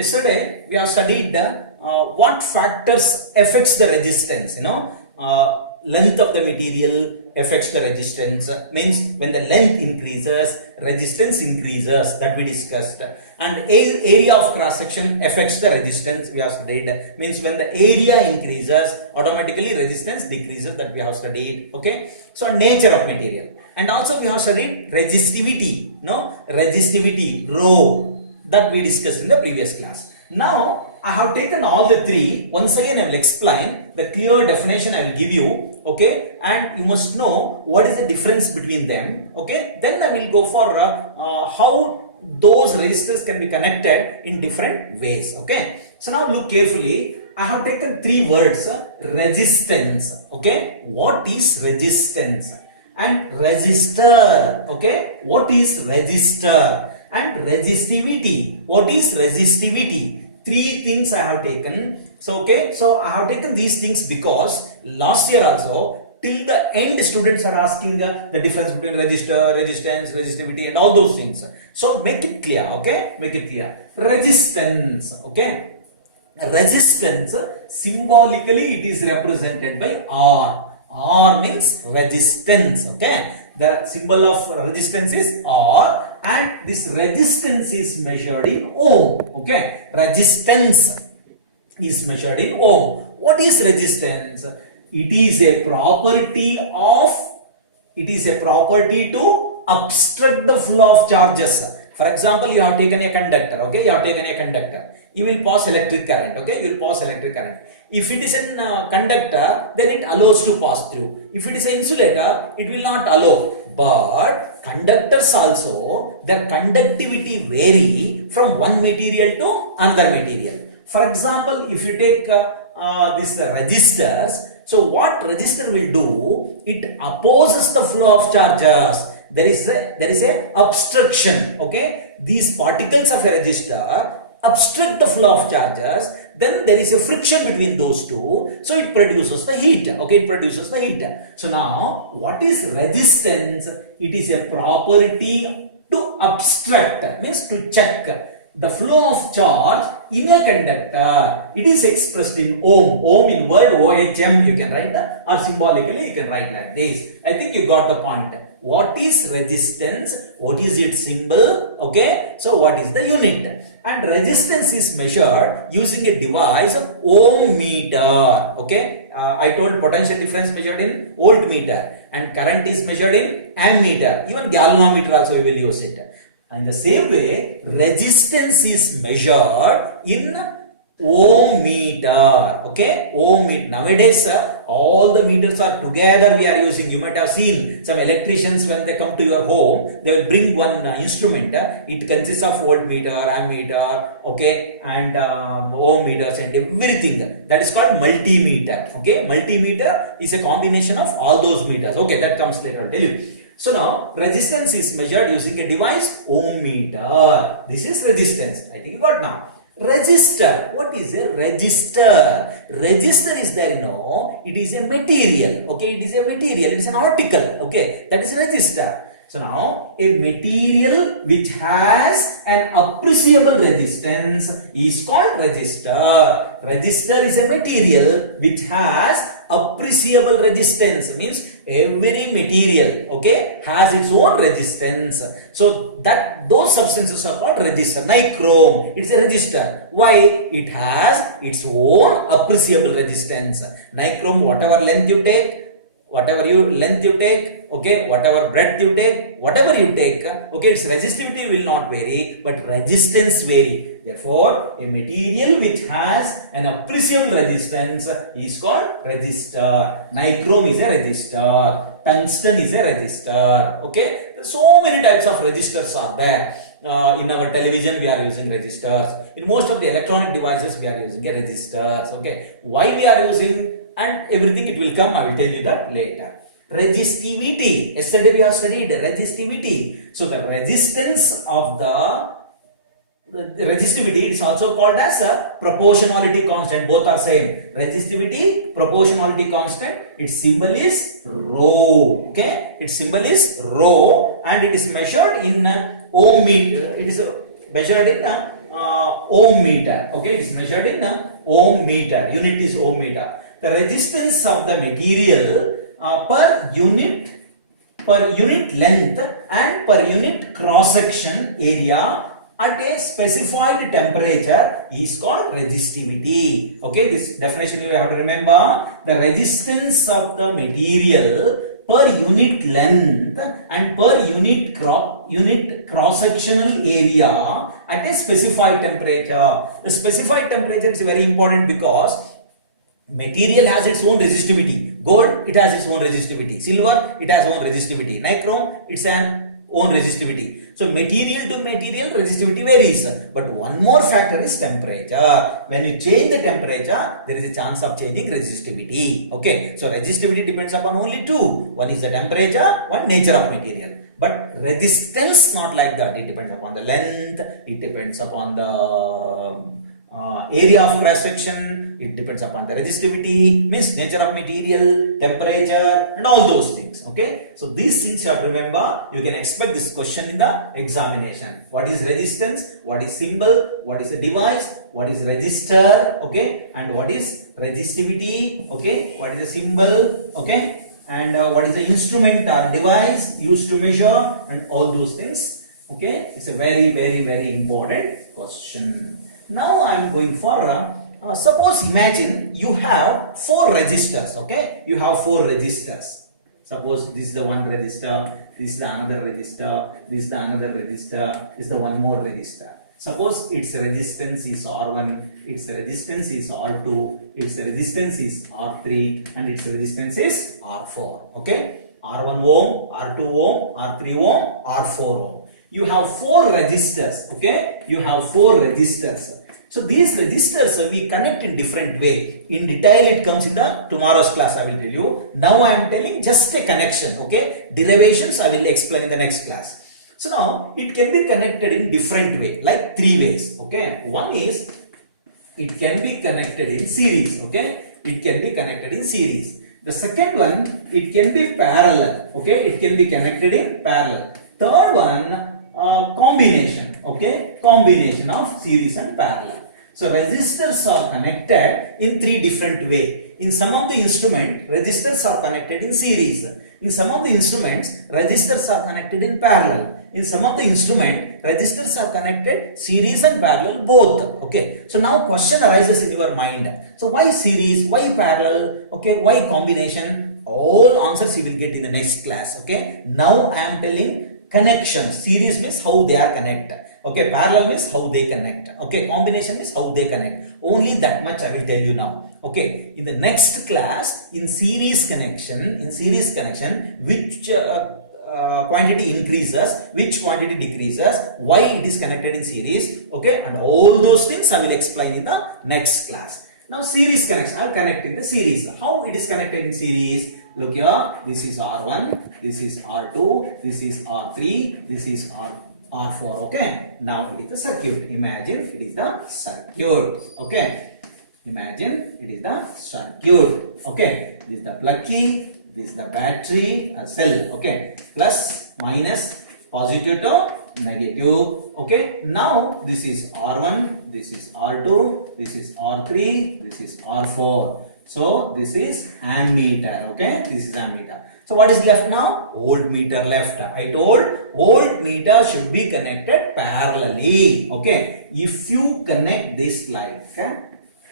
Yesterday we have studied what factors affects the resistance. Length of the material affects the resistance. Means when the length increases, resistance increases. That we discussed. And area of cross section affects the resistance. We have studied. Means when the area increases, automatically resistance decreases. That we have studied. Okay. So nature of material. And also we have studied resistivity. Resistivity, rho, that we discussed in the previous class. Now I have taken all the three. Once again I will explain the clear definition I will give you. Okay, and you must know what is the difference between them. Okay, then I will go for how those resistors can be connected in different ways. Okay, so now look carefully. I have taken three words: resistance. Okay, what is resistance? And resistor. Okay, what is resistor? And resistivity. What is resistivity? Three things I have taken. So okay, so I have taken these things because last year also till the end students are asking the difference between resistor, resistance, resistivity and all those things. So make it clear. Okay, make it clear. Resistance. Okay, resistance, symbolically it is represented by R. R means resistance. Okay, the symbol of resistance is R, and this resistance is measured in ohm. Okay, resistance is measured in ohm. What is resistance? It is a property to obstruct the flow of charges. For example, you have taken a conductor. Okay, you have taken a conductor. You will pass electric current. Okay, you will pass electric current. If it is a conductor, then it allows to pass through. If it is an insulator, it will not allow. But conductors also, their conductivity vary from one material to another material. For example, if you take these resistors, so what resistor will do? It opposes the flow of charges. There is a obstruction. Okay, these particles of a resistor obstruct the flow of charges. Then there is a friction between those two, so it produces the heat. Okay, it produces the heat. So now, what is resistance? It is a property to obstruct, means to check the flow of charge in a conductor. It is expressed in ohm. Ohm in word OHM you can write, or symbolically you can write like this. I think you got the point. What is resistance? What is its symbol? Okay, so what is the unit? And resistance is measured using a device ohm meter. Okay, I told potential difference measured in voltmeter, and current is measured in ammeter. Even galvanometer also we will use it. And the same way, resistance is measured in ohm meter. Okay, ohm meter. Nowadays, all the meters are together we are using. You might have seen some electricians when they come to your home, they will bring one instrument. It consists of voltmeter, ammeter, okay, and ohm meters and everything. That is called multimeter. Okay, multimeter is a combination of all those meters. Okay, that comes later. I'll tell you. So now, resistance is measured using a device ohm meter. This is resistance. I think you got now. Resistor. What is a resistor? Resistor is there, it is a material. Okay, it is a material. It is an article. Okay, that is a resistor. So now, a material which has an appreciable resistance is called resistor. Resistor is a material which has appreciable resistance. Means every material, okay, has its own resistance. So that those substances are called resistor. Nichrome, it's a resistor. Why? It has its own appreciable resistance. Nichrome, whatever length you take, okay, whatever breadth you take, whatever you take, okay, its resistivity will not vary, but resistance vary. Therefore, a material which has an appreciable resistance is called resistor. Nichrome is a resistor. Tungsten is a resistor. Okay, so many types of resistors are there. In our television we are using resistors. In most of the electronic devices we are using resistors. Okay, why we are using and everything it will come, I will tell you that later. Resistivity. Yesterday we have studied resistivity. So the resistance of the resistivity is also called as a proportionality constant. Both are same. Resistivity, proportionality constant. Its symbol is rho. Okay, its symbol is rho, and it is measured in ohm meter. It is measured in ohm meter. Okay, it's measured in ohm meter. Unit is ohm meter. The resistance of the material per unit length and per unit cross section area at a specified temperature is called resistivity. Okay, this definition you have to remember. The resistance of the material per unit length and per unit cross sectional area at a specified temperature. The specified temperature is very important because material has its own resistivity. Gold, it has its own resistivity. Silver, it has own resistivity. Nichrome, it's an own resistivity. So material to material resistivity varies. But one more factor is temperature. When you change the temperature, there is a chance of changing resistivity. Okay. So resistivity depends upon only two. One is the temperature, one nature of material. But resistance not like that. It depends upon the length. It depends upon the area of cross section, it depends upon the resistivity, means nature of material, temperature, and all those things. Okay, so these things you have to remember. You can expect this question in the examination. What is resistance? What is symbol? What is a device? What is resistor? Okay, and what is resistivity? Okay, what is a symbol? Okay, and what is the instrument or device used to measure, and all those things. Okay, it's a very, very, very important question. Now I am going for suppose imagine you have 4 resistors. Okay, you have 4 resistors. Suppose this is the one resistor, this is the another resistor, this is the another resistor, this is the one more resistor. Suppose its resistance is R1, its resistance is R2, its resistance is R3, and its resistance is R4. Okay, R1 ohm, R2 ohm, R3 ohm, R4 ohm. You have 4 resistors. Okay, you have 4 resistors. So these resistors we connect in different way. In detail it comes in the tomorrow's class, I will tell you. Now I am telling just a connection. Okay, derivations I will explain in the next class. So now it can be connected in different way, like 3 ways. Okay, one is it can be connected in series. Okay, it can be connected in series. The second one, it can be parallel. Okay, it can be connected in parallel. Third one, combination. Okay, combination of series and parallel. So resistors are connected in 3 different ways. In some of the instruments, resistors are connected in series. In some of the instruments, resistors are connected in parallel. In some of the instruments, resistors are connected series and parallel both. Okay. So now question arises in your mind. So why series? Why parallel? Okay. Why combination? All answers you will get in the next class. Okay. Now I am telling connection. Series means how they are connected. Okay, parallel means how they connect. Okay, combination is how they connect. Only that much I will tell you now. Okay, in the next class, in series connection, which quantity increases, which quantity decreases, why it is connected in series. Okay, and all those things I will explain in the next class. Now series connection, I will connect in the series. How it is connected in series? Look here, this is R1, this is R2, this is R3, this is R4. Okay, now it is the circuit. Imagine it is the circuit. Okay, imagine it is the circuit. Okay, this is the plug key, this is the battery cell. Okay, plus, minus, positive to negative. Okay, now this is R1, this is R2, this is R3, this is R4. So this is ammeter. Okay, this is ammeter. So what is left now? Voltmeter left. I told voltmeter should be connected parallelly. Okay, if you connect this like,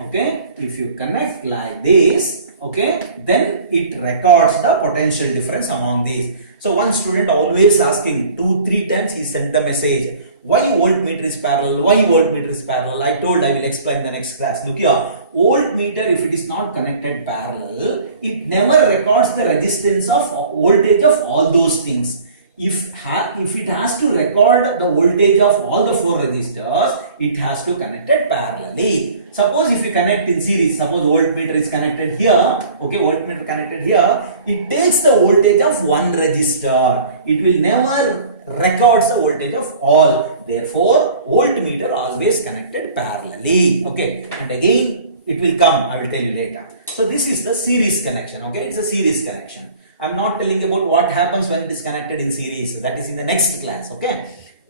okay, if you connect like this, okay, then it records the potential difference among these. So one student always asking 2-3 times he sent the message. Why voltmeter is parallel? Why voltmeter is parallel? I told I will explain the next class. Look here, voltmeter if it is not connected parallel, it never records the resistance of voltage of all those things. If it has to record the voltage of all the 4 resistors, it has to connect it parallelly. Suppose if you connect in series, suppose voltmeter is connected here, okay, voltmeter connected here, it takes the voltage of one resistor. It will never records the voltage of all. Therefore, voltmeter always connected parallelly. Okay, and again it will come. I will tell you later. So this is the series connection. Okay, it's a series connection. I am not telling about what happens when it is connected in series. That is in the next class. Okay.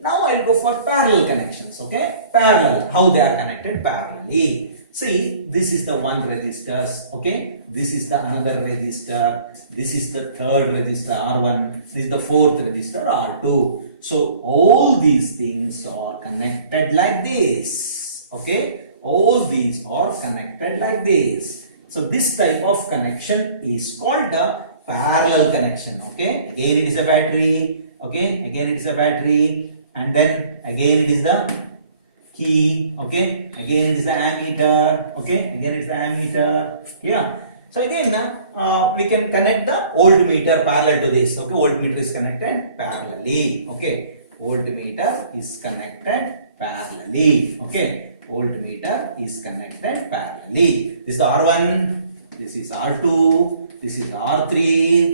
Now I'll go for parallel connections. Okay, parallel, how they are connected parallelly. See, this is the one resistors. Okay, this is the another resistor. This is the third resistor R1. This is the fourth resistor R2. So all these things are connected like this. Okay, all these are connected like this. So this type of connection is called a parallel connection. Okay, again it is a battery. Okay, again it is a battery, and then again it is the key. Okay, again it is the ammeter. Okay, again it is the ammeter. Yeah. So again we can connect the voltmeter parallel to this. Okay, voltmeter is connected parallelly. Okay, voltmeter is connected parallelly. Okay, voltmeter is connected parallelly. This is the R1, this is R2, this is R3,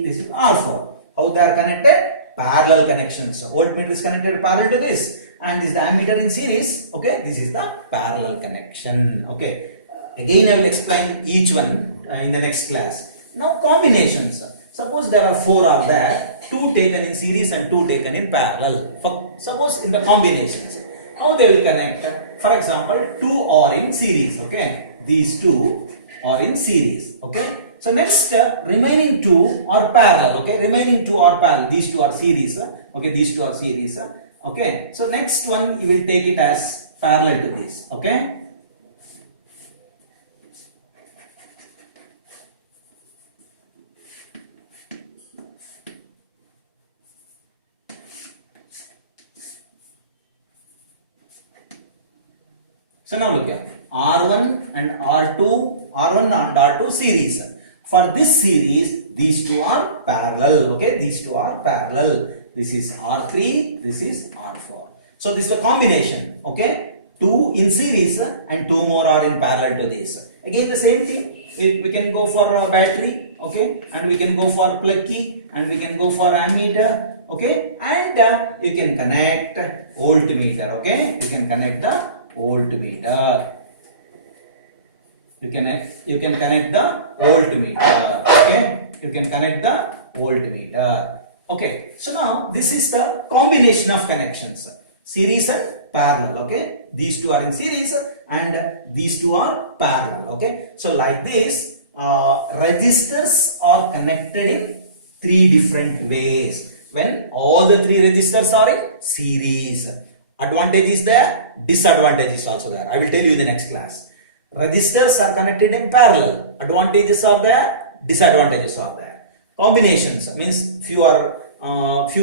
this is R4. How they are connected? Parallel connections. Voltmeter is connected parallel to this, and this is the ammeter in series. Okay, this is the parallel connection. Okay, again I will explain each one in the next class. Now combinations. Suppose there are 4 are there, 2 taken in series and 2 taken in parallel. Suppose in the combinations, how they will connect? For example, 2 are in series. Okay, these 2 are in series. Okay, so next remaining 2 are parallel. Okay, remaining 2 are parallel. These 2 are series. Okay, these 2 are series. Okay, so next one you will take it as parallel to this. Okay. So now look here, R1 and R2 series. For this series, these 2 are parallel. Okay, these 2 are parallel. This is R3, this is R4. So this is a combination. Okay, 2 in series and 2 more are in parallel to this. Again the same thing. We can go for a battery. Okay, and we can go for plug key, and we can go for ammeter. Okay, and you can connect voltmeter. Okay, you can connect the voltmeter. You can connect the voltmeter. Okay, you can connect the voltmeter. Okay, so now this is the combination of connections, series and parallel. Okay, these 2 are in series and these 2 are parallel. Okay, so like this, resistors are connected in 3 different ways. When all the 3 resistors are in series, advantage is there, disadvantage is also there. I will tell you in the next class. Resistors are connected in parallel. Advantages are there, disadvantages are there. Combinations means few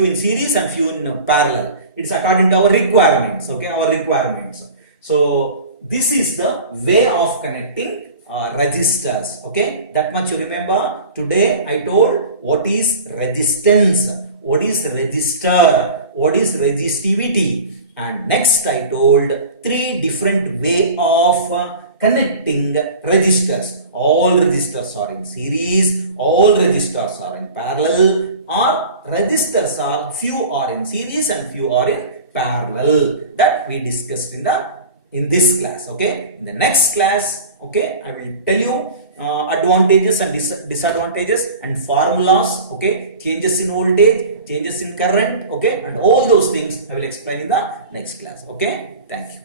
in series and few in parallel. It's according to our requirements. Okay, our requirements. So this is the way of connecting resistors. Okay, that much you remember. Today I told what is resistance, what is resistor, what is resistivity. And next I told 3 different way of connecting resistors. All resistors are in series, all resistors are in parallel, or resistors are few are in series and few are in parallel. That we discussed in this class. Okay, in the next class, okay, I will tell you advantages and disadvantages and formulas. Okay, changes in voltage, changes in current. Okay, and all those things I will explain in the next class. Okay, thank you.